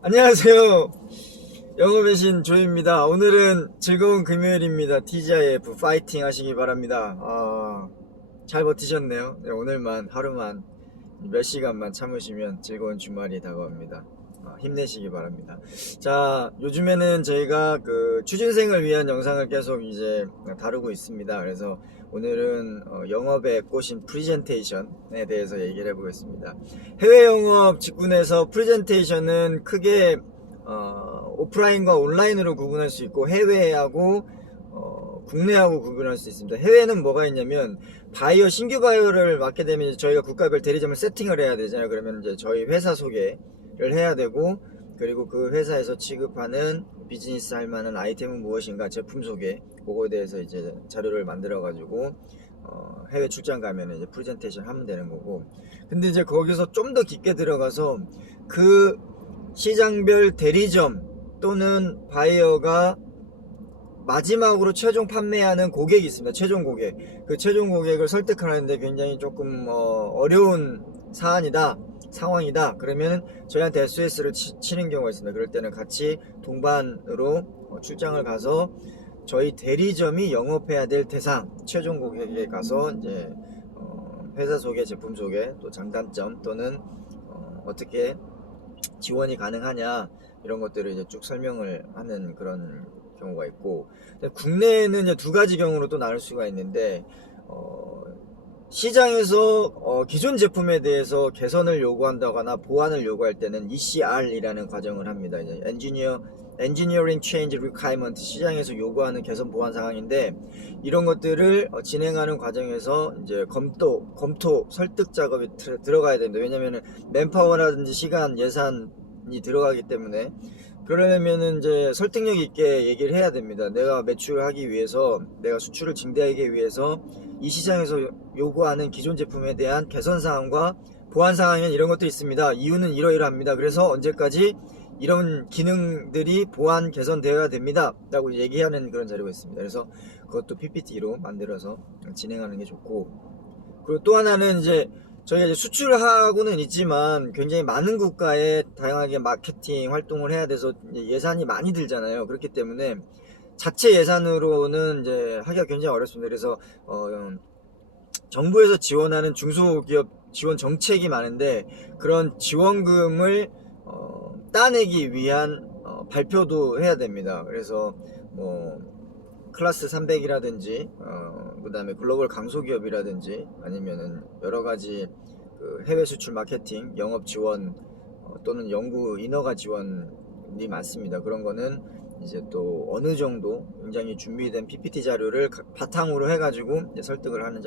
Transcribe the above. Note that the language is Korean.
안녕하세요. 영업의 신 조입니다. 오늘은 즐거운 금요일입니다. TGIF 파이팅 하시기 바랍니다. 아, 잘 버티셨네요. 네, 오늘만 하루만 몇 시간만 참으시면 즐거운 주말이 다가옵니다. 아, 힘내시기 바랍니다. 자, 요즘에는 저희가 그 취준생을 위한 영상을 계속 이제 다루고 있습니다. 그래서 오늘은 어, 영업에 꽂힌 프리젠테이션에 대해서 얘기를 해보겠습니다. 해외 영업 직군에서 프레젠테이션은 크게 어, 오프라인과 온라인으로 구분할 수 있고 해외하고 어, 국내하고 구분할 수 있습니다. 해외는 뭐가 있냐면 바이오 신규 바이오를 맡게 되면 저희가 국가별 대리점을 세팅을 해야 되잖아요. 그러면 이제 저희 회사 소개를 해야 되고 그리고 그 회사에서 취급하는 비즈니스 할 만한 아이템은 무엇인가 제품 소개 그거에 대해서 이제 자료를 만들어 가지고 어, 해외 출장 가면 이제 프레젠테이션 하면 되는 거고 근데 이제 거기서 좀 더 깊게 들어가서 그 시장별 대리점 또는 바이어가 마지막으로 최종 판매하는 고객이 있습니다. 최종 고객. 그 최종 고객을 설득하는데 굉장히 조금 어, 어려운 사안이다. 상황이다. 그러면 저희한테 SOS를 치, 는 경우가 있습니다. 그럴 때는 같이 동반으로 어, 출장을 가서 저희 대리점이 영업해야 될 대상 최종 고객에 가서 이제 어, 회사 소개, 제품 소개, 또 장단점 또는 어, 어떻게 지원이 가능하냐 이런 것들을 이제 쭉 설명을 하는 그런 경우가 있고 국내에는 두 가지 경우로 또 나눌 수가 있는데 어, 시장에서 어, 기존 제품에 대해서 개선을 요구한다거나 보완을 요구할 때는 ECR이라는 과정을 합니다. 이제 엔지니어 엔지니어링 체인지 리콰이먼트 시장에서 요구하는 개선 보완 상황인데 이런 것들을 어, 진행하는 과정에서 이제 검토 검토 설득 작업이 들- 들어가야 됩니다. 왜냐면은 맨파워라든지 시간 예산 이 들어가기 때문에 그러려면은 이제 설득력 있게 얘기를 해야 됩니다. 내가 매출을 하기 위해서, 내가 수출을 증대하기 위해서 이 시장에서 요- 요구하는 기존 제품에 대한 개선 사항과 보완 사항에는 이런 것도 있습니다. 이유는 이러이러합니다. 그래서 언제까지 이런 기능들이 보완 개선되어야 됩니다. 라고 얘기하는 그런 자료가 있습니다. 그래서 그것도 PPT로 만들어서 진행하는 게 좋고 그리고 또 하나는 이제 저희가 이제 수출하고는 있지만 굉장히 많은 국가에 다양하게 마케팅 활동을 해야 돼서 예산이 많이 들잖아요. 그렇기 때문에 자체 예산으로는 이제 하기가 굉장히 어렵습니다. 그래서 어, 정부에서 지원하는 중소기업 지원 정책이 많은데 그런 지원금을 어, 따내기 위한 어, 발표도 해야 됩니다. 그래서 뭐 클래스 300이라든지 어, 그다음에 글로벌 강소기업이라든지 아니면은 여러 가지 그 해외 수출 마케팅, 영업 지원 어, 또는 연구 인허가 지원이 많습니다. 그런 거는 이제 또 어느 정도 굉장히 준비된 PPT 자료를 가- 바탕으로 해가지고 설득을 하는